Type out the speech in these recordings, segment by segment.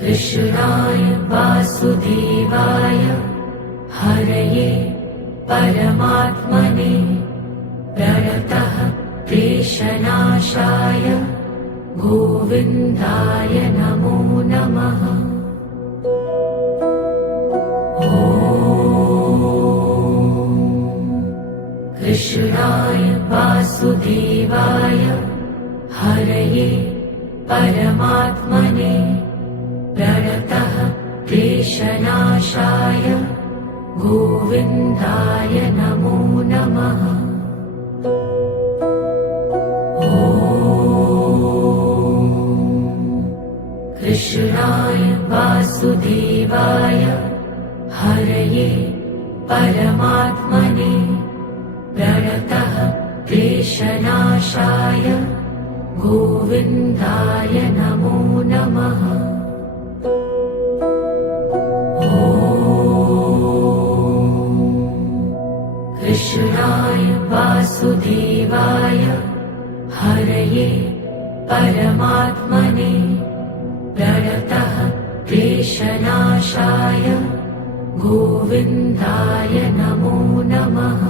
कृष्णाय वासुदेवाय हरये परमात्मने प्रणतः क्लेशनाशाय गोविन्दाय नमो नमः। कृष्णाय वासुदेवाय हरये परमात्मने प्रणतः क्लेशनाशाय गोविन्दाय नमो नमः। कृष्णाय वासुदेवाय हरये परमात्मने प्रणतः क्लेशनाशाय गोविन्दाय नमो नमः। कृष्णाय वासुदेवाय हरये परमात्मने प्रणतः क्लेशनाशाय गोविन्दाय नमो नमः।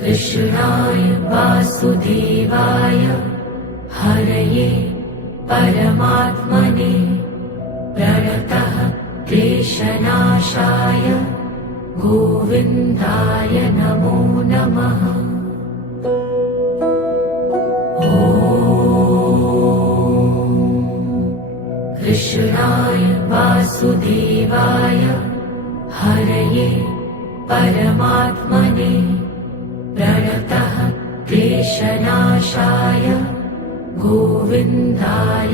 कृष्णाय वासुदेवाय हरये परमात्मने प्रणतः क्लेशनाशाय गोविन्दाय नमो नमः। कृष्णाय वासुदेवाय हरये परमात्मने प्रणतः क्लेशनाशाय गोविन्दाय